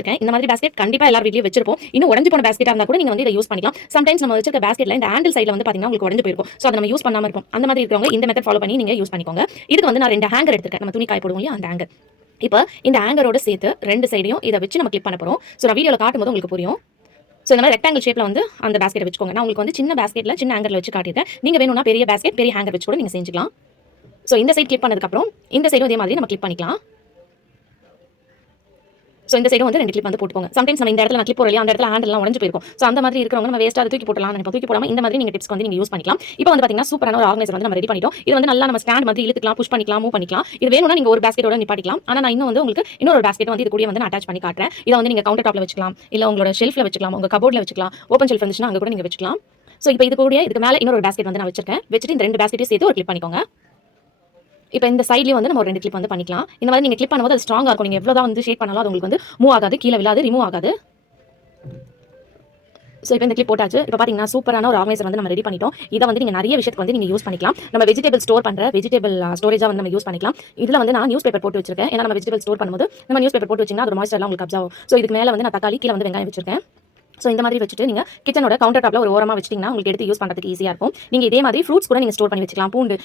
இருக்கேன். இந்த மாதிரி பேஸ்கெட் கண்டிப்பா எல்லார் வீட்லயும் வச்சிருப்போம். இன்னும் உடைஞ்சு போன பேஸ்கெட்டா இருந்தா கூட நீங்க வந்து இதை யூஸ் பண்ணிக்கலாம். சம்டைம்ஸ் நம்ம வச்சிருக்க பேஸ்கெட்ல இந்த ஹேண்டில் சைடுல வந்து பாத்தீங்கன்னா உங்களுக்கு உடைஞ்சு போயிருக்கும். சோ அதை நம்ம யூஸ் பண்ணாம இருக்கும். அந்த மாதிரி இருக்கிறவங்க இந்த மெத்தட் ஃபாலோ பண்ணி நீங்க யூஸ் பண்ணிக்கோங்க. இதுக்கு வந்து நான் 2 ஹேங்கர் எடுத்துருக்கேன். நம்ம துணி காய போடுவோம் இல்லையா அந்த ஹேங்கர். இப்போ இந்த ஹேங்கரோட சேர்த்து 2 சைடையும் இதை வச்சு நம்ம கிளிப் பண்ண போறோம். சோ நான் வீடியோல காட்டும்போது உங்களுக்கு புரியும். சோ இந்த மாதிரி ரெக்டாங்கிள் ஷேப்ல வந்து அந்த பேஸ்கெட் வச்சுக்கோங்க. நான் உங்களுக்கு வந்து சின்ன பேஸ்கெட்ல சின்ன ஹேங்கர்ல வச்சு காட்டியிருக்கேன். நீங்க வேணும்னா பெரிய பேஸ்கெட் பெரிய ஹேங்கர் வச்சு கூட நீங்க செஞ்சுக்கலாம். சோ இந்த சைடு கிளிப் பண்ணதுக்கு அப்புறம் இந்த சைடும் இதே மாதிரி நம்ம கிளிப் பண்ணிக்கலாம். சோ இந்த சைடு வந்து 2 கிளிப் வந்து போட்டுக்கோங்க. சம்டைம்ஸ் நம்ம இந்த இடத்துல நான் கிளிப் போறோம் இல்லையா அந்த இடத்துல ஹேண்டில் எல்லாம் உடைஞ்சு போயிருக்கும். சோ அந்த மாதிரி இருக்கிறவங்க நம்ம வேஸ்டா தூக்கி போடலாம் நினைப்போம். தூக்கி போடாம இந்த மாதிரி நீங்க டிப்ஸ் வந்து நீங்க யூஸ் பண்ணிக்கலாம். இப்போ வந்து பாத்தீங்கன்னா சூப்பரான ஒரு ஆர்கனைசர் வந்து நம்ம ரெடி பண்ணிட்டோம். இது வந்து நல்லா நம்ம ஸ்டாண்ட் மாதிரி இழுத்துக்கலாம், புஷ் பண்ணிக்கலாம், மூவ் பண்ணிக்கலாம். இது வேணும்னா நீங்க ஒரு பேஸ்கெட்டோட நிப்பாட்டிக்கலாம். ஆனா நான் இன்னும் வந்து உங்களுக்கு இன்னொரு பேஸ்கெட் வந்து இது கூட வந்து நான் அட்டாச் பண்ணி காட்டுறேன். இதை வந்து நீங்க கவுண்டர் டாப்ல வச்சுக்கலாம், இல்ல உங்களோட ஷெல்ஃப்ல வச்சுக்கலாம், உங்க கபோர்ட்ல வச்சுக்கலாம், ஓப்பன் ஷெல்ஃப் இருந்துச்சுன்னா அங்க கூட நீங்க வச்சுக்கலாம். சோ இப்போ இது கூட இதுக்கு மேல இன்னொரு பேஸ்கெட் வந்து நான் வச்சிருக்கேன். வச்சுட்டு இந்த 2 பேஸ்கெட்டையும் சேர்த்து ஒரு கிளிப் பண்ணிக்கோங்க. இப்போ இந்த சைட்லயும் வந்து நம்ம ஒரு 2 கிளிப் வந்து பண்ணிக்கலாம். இந்த மாதிரி நீங்க கிளிப் பண்ணும்போது அது ஸ்ட்ராங்கா இருக்கும். நீங்க எவ்வளவுதான் வந்து ஷேக் பண்ணாலும் அது உங்களுக்கு வந்து மூவ் ஆகாது, கீழ விழாது, ரிமூவ் ஆகாது. சோ இப்போ இந்த கிளிப் போட்டாச்சு. இப்போ பாத்தீங்கன்னா சூப்பரான ஒரு ஆர்கனைசர் வந்து நம்ம ரெடி பண்ணிட்டோம். இதை வந்து நீங்க நிறைய விஷயத்துக்கு வந்து நீங்க யூஸ் பண்ணிக்கலாம். நம்ம வெஜிடபிள் ஸ்டோர் பண்ற வெஜிடபிள் ஸ்டோரேஜா வந்து நம்ம யூஸ் பண்ணிக்கலாம். இதுல வந்து நான் நியூஸ் பேப்பர் போட்டு வச்சிருக்கேன். ஏன்னா நம்ம வெஜிடபிள் ஸ்டோர் பண்ணும்போது நம்ம நியூஸ் பேப்பர் போட்டு வச்சீங்கன்னா அதோட மாய்ஸ்சர் எல்லாம் உங்களுக்கு அப்சர்வ் ஆகும். சோ இதுக்கு மேல வந்து நான் தக்காளி கீழ வந்து வெங்காயம் வச்சிருக்கேன். சோ இந்த மாதிரி வச்சுட்டு நீங்க கிச்சனோட கவுண்டர் டாப்ல ஒரு ஓரமா வச்சிட்டீங்கன்னா உங்களுக்கு எடுத்து யூஸ் பண்றதுக்கு ஈஸியா இருக்கும். நீங்க இதே மாதிரி ஃப்ரூட்ஸ் கூட நீங்க ஸ்டோர் பண்ணி வச்சுக்கலாம். பூண்டு